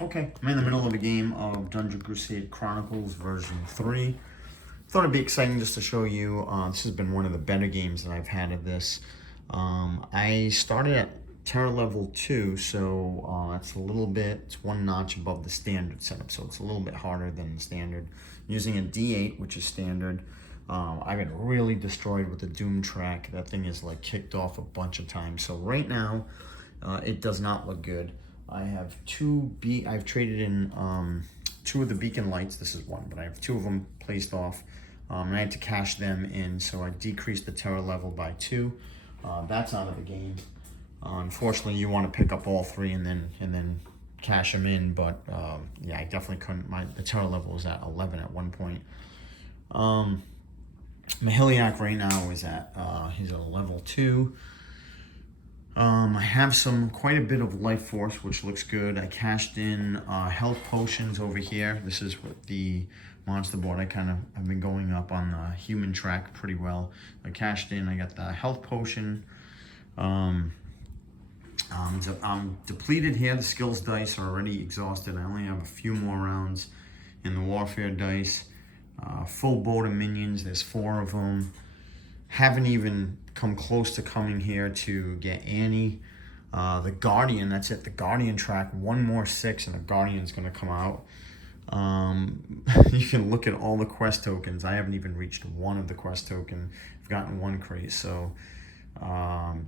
Okay, I'm in the middle of a game of Dungeon Crusade Chronicles version 3. Thought it'd be exciting just to show you. This has been one of the better games that I've had of this. I started at Terror level 2, so it's one notch above the standard setup, so it's a little bit harder than the standard. Using a D8, which is standard. I got really destroyed with the Doom track. That thing is like kicked off a bunch of times. So right now, it does not look good. I have I've traded in 2 of the beacon lights. This is one, but I have 2 of them placed off. And I had to cash them in, so I decreased the terror level by 2. That's out of the game. Unfortunately, you want to pick up all 3 and then cash them in, but yeah, I definitely couldn't. The terror level was at 11 at one point. Mahiliac right now is he's at level 2. I have quite a bit of life force, which looks good. I cashed in health potions over here. This is what the monster board. I've been going up on the human track pretty well. I cashed in. I got the health potion. I'm depleted here. The skills dice are already exhausted. I only have a few more rounds in the warfare dice. Full boat of minions. There's 4 of them. Haven't even come close to coming here to get Annie. The Guardian, that's it. The Guardian track, 1 more 6 and the Guardian's going to come out. You can look at all the quest tokens. I haven't even reached 1 of the quest token. I've gotten 1 crate, so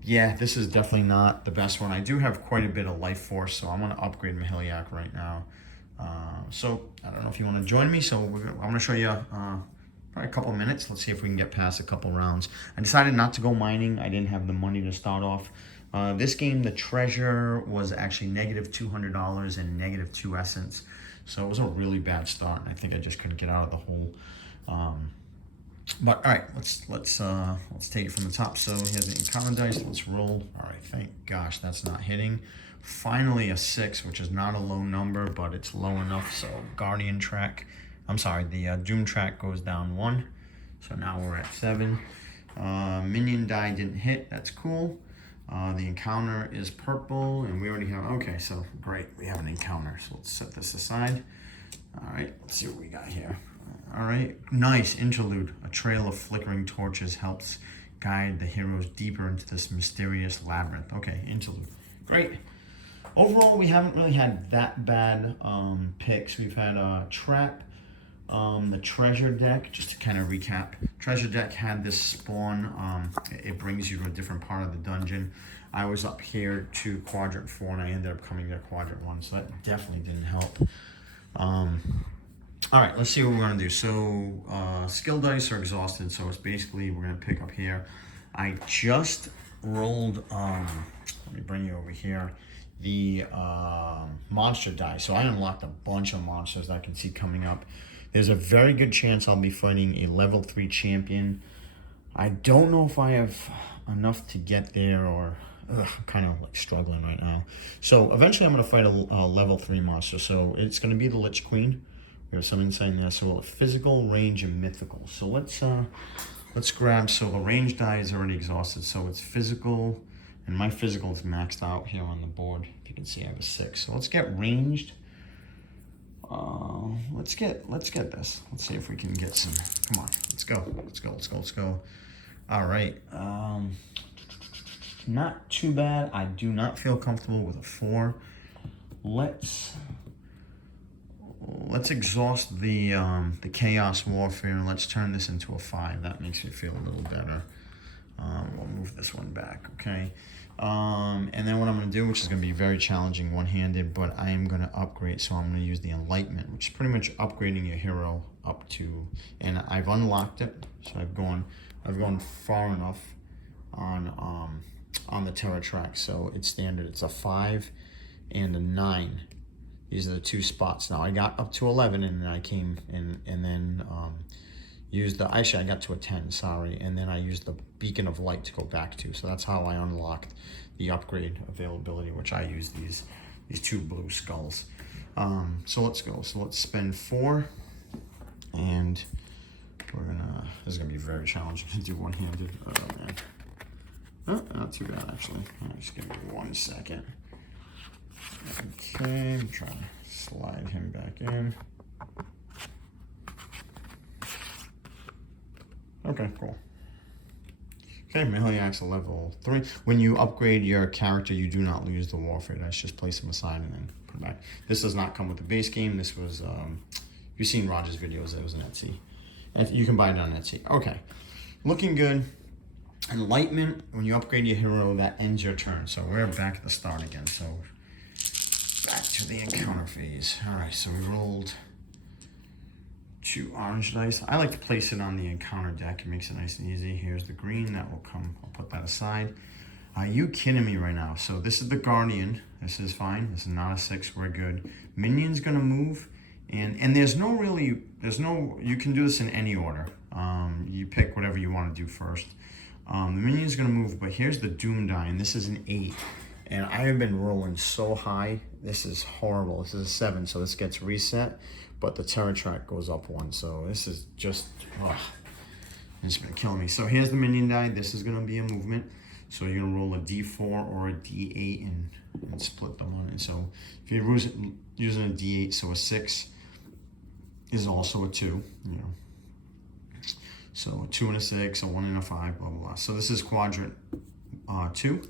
yeah, this is definitely not the best one. I do have quite a bit of life force, so I'm going to upgrade Mahiliac right now. So I don't know if you want to join me. So I'm going to show you probably a couple of minutes. Let's see if we can get past a couple rounds. I decided not to go mining. I didn't have the money to start off. This game, the treasure was actually negative $200 and negative 2 essence. So it was a really bad start. I think I just couldn't get out of the hole. But all right, let's take it from the top. So here's the encounter dice. Let's roll. All right, thank gosh that's not hitting. Finally a 6, which is not a low number, but it's low enough. So Guardian track. I'm sorry, the Doom track goes down 1. So now we're at 7. Minion die didn't hit. That's cool. The encounter is purple, and we already have... Okay, so great. We have an encounter. So let's set this aside. All right, let's see what we got here. All right, nice interlude. A trail of flickering torches helps guide the heroes deeper into this mysterious labyrinth. Okay, interlude. Great. Overall, we haven't really had that bad picks. We've had a trap. The treasure deck, just to kind of recap, treasure deck had this spawn. It brings you to a different part of the dungeon. I was up here to quadrant 4 and I ended up coming to quadrant 1, so that definitely didn't help. All right, let's see what we're gonna do. So skill dice are exhausted, so it's basically we're gonna pick up here. I just rolled, let me bring you over here, the monster die. So I unlocked a bunch of monsters that I can see coming up. There's a very good chance I'll be fighting a level 3 champion. I don't know if I have enough to get there, or I'm kind of like struggling right now. So eventually I'm going to fight a level 3 monster. So it's going to be the Lich Queen. We have some insight in there. So physical, range, and mythical. So let's grab. So the range die is already exhausted. So it's physical, and my physical is maxed out here on the board. If you can see, I have a 6. So let's get ranged. Let's get this. Let's see if we can get some. Come on, let's go. All right. Not too bad. I do not feel comfortable with a 4. Let's exhaust the chaos warfare and let's turn this into a 5. That makes me feel a little better. We'll move this one back, okay? And then what I'm going to do, which is going to be very challenging one-handed, but I am going to upgrade. So I'm going to use the Enlightenment, which is pretty much upgrading your hero up to, and I've unlocked it. So I've gone far enough on the Terror track. So it's standard. It's a 5 and a 9. These are the 2 spots. Now I got up to 11, and then I came in and then used the, actually I got to a 10, sorry, and then I used the Beacon of Light to go back to. So that's how I unlocked the upgrade availability, which I use these 2 blue skulls. So let's go. So let's spend 4, and this is gonna be very challenging to do one-handed. Oh man. Oh, not too bad actually. Just give me 1 second. Okay, I'm trying to slide him back in. Okay, cool. Okay, Mahiliak's a level 3. When you upgrade your character, you do not lose the warfare. That's just place him aside and then put it back. This does not come with the base game. This was, you've seen Roger's videos, it was an Etsy. And you can buy it on Etsy. Okay, looking good. Enlightenment, when you upgrade your hero, that ends your turn. So we're back at the start again. So back to the encounter phase. All right, so we rolled 2 orange dice. I like to place it on the encounter deck. It makes it nice and easy. Here's the green that will come. I'll put that aside. Are you kidding me right now? So this is the Guardian. This is fine. This is not a 6. We're good. Minion's gonna move, and there's no, you can do this in any order. You pick whatever you want to do first. The Minion's gonna move, but here's the Doom die, and this is an 8. And I have been rolling so high. This is horrible. This is a 7, so this gets reset. But the terror track goes up 1, so this is just, it's gonna kill me. So here's the minion die. This is gonna be a movement. So you're gonna roll a D4 or a D8 and split them on it. So if you're using a D8, so a 6 is also a 2, you know. So a 2 and a 6, a 1 and a 5, blah, blah, blah. So this is quadrant 2.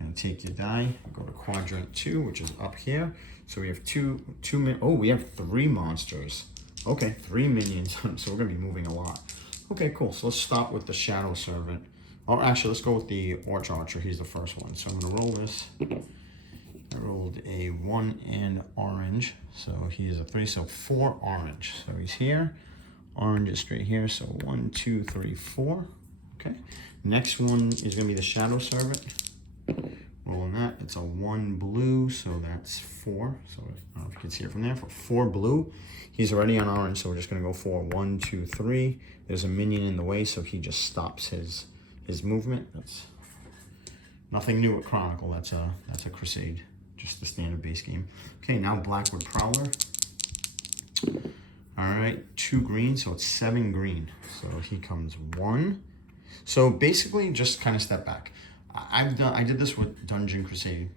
And take your die, go to quadrant 2, which is up here. So we have we have 3 monsters. Okay, 3 minions. So we're gonna be moving a lot. Okay, cool. So let's start with the Shadow Servant. Or actually, let's go with the Arch Archer. He's the first one. So I'm gonna roll this. I rolled a 1 and orange. So he is a 3, so 4 orange. So he's here. Orange is straight here. So 1, 2, 3, 4. Okay. Next one is gonna be the Shadow Servant. Rolling that, it's a 1 blue, so that's 4. So I don't know if you can see it from there. For 4 blue, he's already on orange, so we're just gonna go for 1, 2, 3. There's a minion in the way, so he just stops his movement. That's nothing new at Chronicle. That's a Crusade, just the standard base game. Okay, now Blackwood Prowler. All right, 2 green, so it's 7 green. So he comes 1. So basically, just kind of step back. I did this with Dungeon Crusade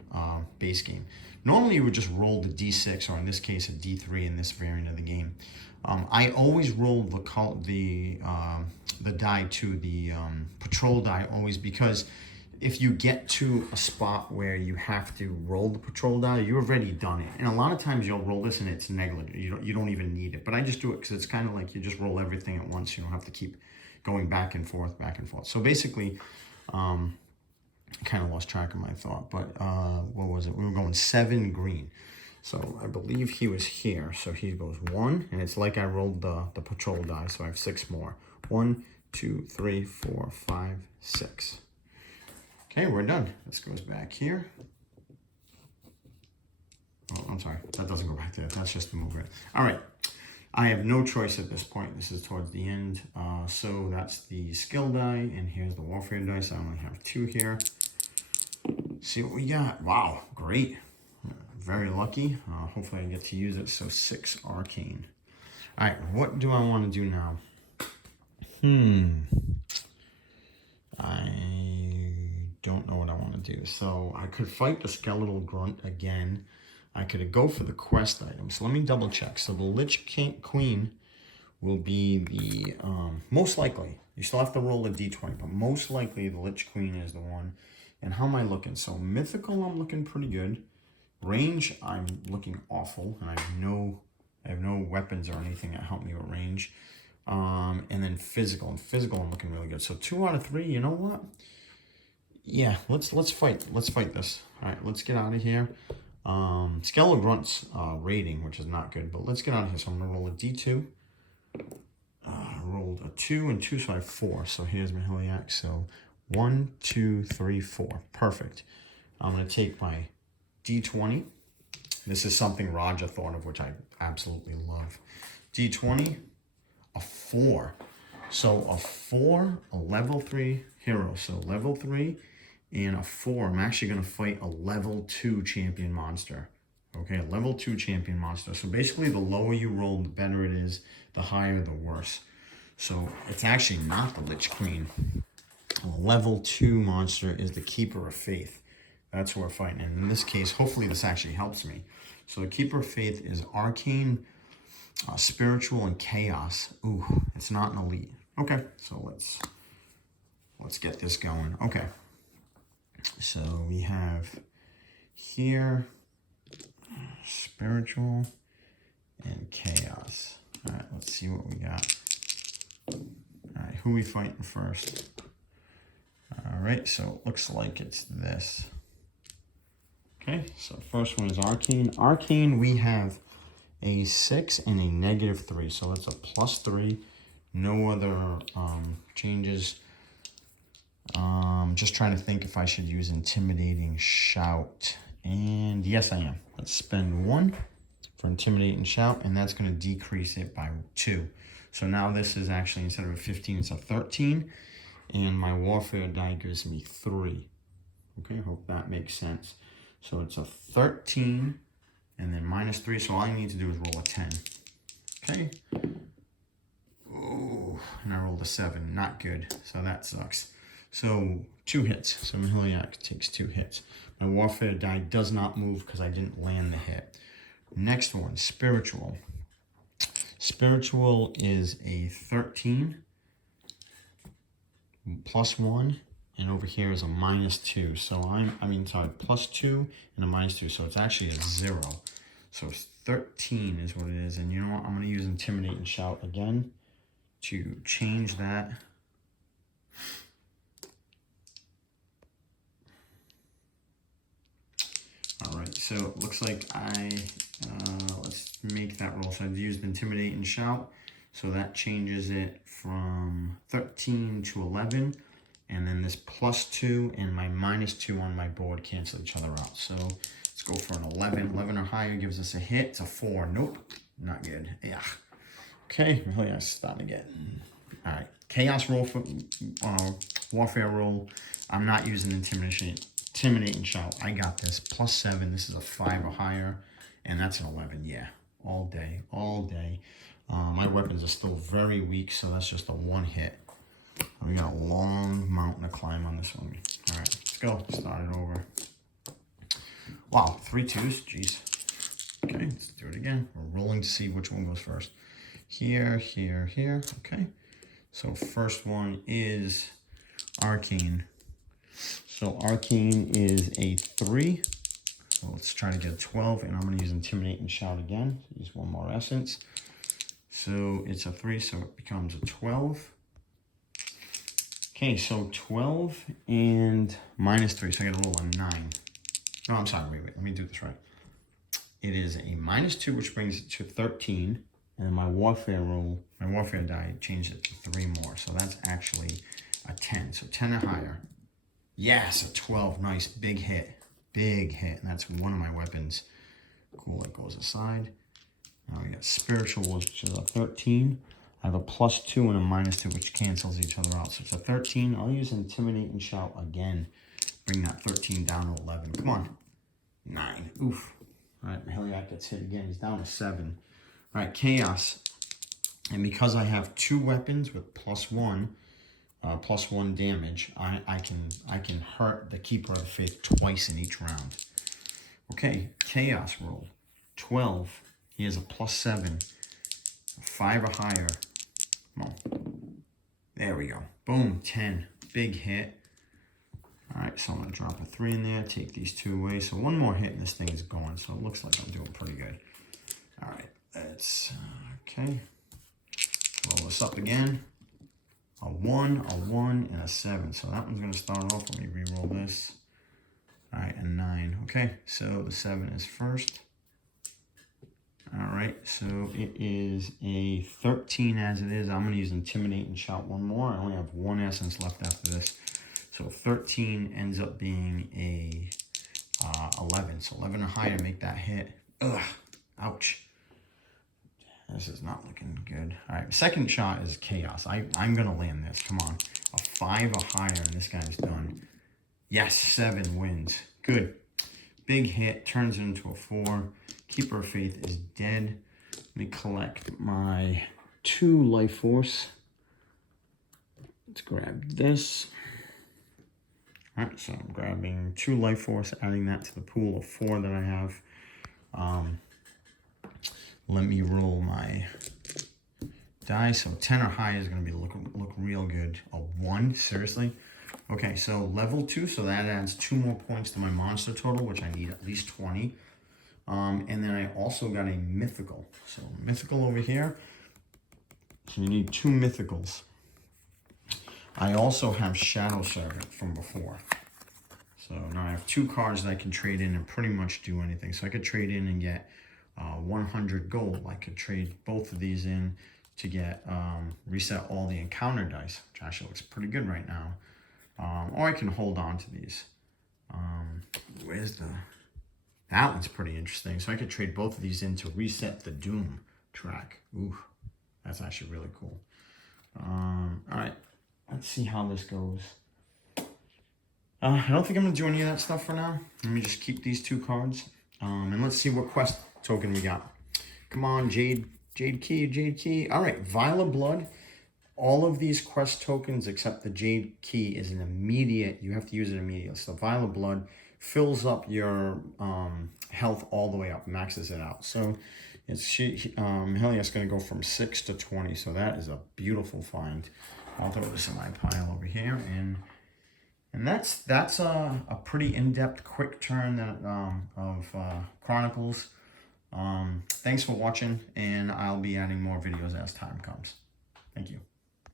base game. Normally you would just roll the D6, or in this case a D3 in this variant of the game. I always roll the die to the patrol die always, because if you get to a spot where you have to roll the patrol die, you've already done it. And a lot of times you'll roll this and it's negligent. You don't even need it. But I just do it because it's kind of like you just roll everything at once. You don't have to keep going back and forth, back and forth. So basically, I kind of lost track of my thought, but what was it? We were going 7 green. So I believe he was here. So he goes 1, and it's like I rolled the patrol die, so I have 6 more. 1, 2, 3, 4, 5, 6. Okay, we're done. This goes back here. Oh, I'm sorry. That doesn't go back there. That's just the movement. All right. I have no choice at this point. This is towards the end. So that's the skill die, and here's the warfare dice. I only have 2 here. See what we got. Wow, great. Very lucky. Hopefully I get to use it. So 6 arcane. All right, what do I want to do now? I don't know what I want to do. So I could fight the skeletal grunt again. I could go for the quest item. So let me double check. So the Lich Queen will be the, most likely, you still have to roll a d20, but most likely the Lich Queen is the one. And how am I looking? So mythical, I'm looking pretty good. Range, I'm looking awful, and I have no weapons or anything that help me with range. And then physical, I'm looking really good. So 2 out of 3, you know what? Yeah, let's fight. Let's fight this. All right, let's get out of here. Skeletal Grunt's rating, which is not good, but let's get out of here. So I'm gonna roll a d2. Rolled a 2 and 2, so I have 4. So here's Mahiliak. So 1, 2, 3, 4. Perfect. I'm gonna take my d20. This is something Roger thought of, which I absolutely love. d20, a 4. So a 4, a level 3 hero. So level 3 and a 4. I'm actually going to fight a level 2 champion monster. Okay, a level 2 champion monster. So basically the lower you roll, the better it is. The higher, the worse. So it's actually not the Lich Queen. A level 2 monster is the Keeper of Faith. That's who we're fighting. And in this case, hopefully this actually helps me. So the Keeper of Faith is Arcane, Spiritual, and Chaos. Ooh, it's not an elite. Okay, so let's get this going. Okay, so we have here Spiritual and Chaos. All right, let's see what we got. All right, who are we fighting first? All right, so it looks like it's this. Okay, so first one is Arcane. Arcane, we have a 6 and a -3, so that's a +3. No other changes. Just trying to think if I should use Intimidating Shout. And yes, I am. Let's spend 1 for Intimidating Shout, and that's going to decrease it by 2. So now this is actually, instead of a 15, it's a 13. And my Warfare die gives me 3. Okay, hope that makes sense. So it's a 13 and then -3. So all I need to do is roll a 10. Okay. Oh, and I rolled a 7. Not good. So that sucks. So 2 hits. So Mahiliac takes 2 hits. My Warfare die does not move because I didn't land the hit. Next one, Spiritual. Spiritual is a 13 +1. And over here is a -2. So sorry, +2 and a -2. So it's actually a 0. So 13 is what it is. And you know what? I'm going to use Intimidate and Shout again to change that. All right, so it looks like let's make that roll. So I've used Intimidate and Shout. So that changes it from 13 to 11. And then this +2 and my -2 on my board cancel each other out. So let's go for an 11. 11 or higher gives us a hit. It's a 4. Nope, not good. Yeah. Okay, well, yeah, starting again. All right, Chaos roll for Warfare roll. I'm not using Intimidate and Shout. I got this. +7. This is a 5 or higher, and that's an 11. Yeah, all day, all day. My weapons are still very weak, so that's just a 1 hit. We got a long mountain to climb on this one. All right, let's go. Start it over. Wow, 3 2s. Jeez. Okay, let's do it again. We're rolling to see which one goes first. Here, here, here. Okay. So first one is Arcane. So Arcane is a 3. So let's try to get a 12. And I'm going to use Intimidate and Shout again. Use 1 more essence. So it's a 3, so it becomes a 12. Okay, so 12 and -3, so I gotta roll a 9. No, I'm sorry, wait, let me do this right. It is a -2, which brings it to 13, and then my Warfare roll, my Warfare die, changed it to 3 more, so that's actually a 10, so 10 or higher. Yes, a 12, nice, big hit, and that's one of my weapons. Cool, it goes aside. Now we got Spiritual, which is a 13. I have a +2 and a -2, which cancels each other out. So it's a 13. I'll use Intimidate and Shout again. Bring that 13 down to 11. Come on. 9. Oof. All right, Mahiliac gets hit again. He's down to 7. All right, Chaos. And because I have 2 weapons with +1 damage, I can hurt the Keeper of Faith twice in each round. Okay, Chaos roll. 12. He has a +7. 5 or higher. Come on. There we go. Boom. 10. Big hit. All right, so I'm going to drop a 3 in there. Take these 2 away. So 1 more hit and this thing is going. So it looks like I'm doing pretty good. All right. Let's, okay. Roll this up again. A 1, and a 7. So that one's going to start off. Let me re-roll this. All right, a 9. Okay, so the 7 is first. All right, so it is a 13 as it is. I'm going to use Intimidate and Shout 1 more. I only have 1 essence left after this. So 13 ends up being a 11. So 11 or higher, make that hit. Ugh, ouch. This is not looking good. All right, second shot is Chaos. I'm going to land this. Come on. A 5 or higher, and this guy's done. Yes, 7 wins. Good. Big hit, turns it into a 4. Keeper of Faith is dead. Let me collect my 2 life force. Let's grab this. All right, so I'm grabbing 2 life force, adding that to the pool of 4 that I have. Let me roll my die. So 10 or higher is going to be look real good. A 1, seriously? Okay, so level 2, so that adds 2 more points to my monster total, which I need at least 20. And then I also got a mythical. So mythical over here. So you need 2 mythicals. I also have Shadow Servant from before. So now I have 2 cards that I can trade in and pretty much do anything. So I could trade in and get 100 gold. I could trade both of these in to get reset all the encounter dice, which actually looks pretty good right now. Or I can hold on to these. That one's pretty interesting. So I could trade both of these in to reset the Doom track. Ooh, that's actually really cool. All right, let's see how this goes. I don't think I'm going to do any of that stuff for now. Let me just keep these 2 cards. And let's see what quest token we got. Come on, Jade Key. All right, Vial of Blood. All of these quest tokens except the Jade Key is an immediate. You have to use it immediately. So Vial of Blood fills up your health all the way up, maxes it out. So it's Helios going to go from 6 to 20. So that is a beautiful find. I'll throw this in my pile over here, and that's a pretty in-depth, quick turn that of Chronicles. Thanks for watching, and I'll be adding more videos as time comes. Thank you.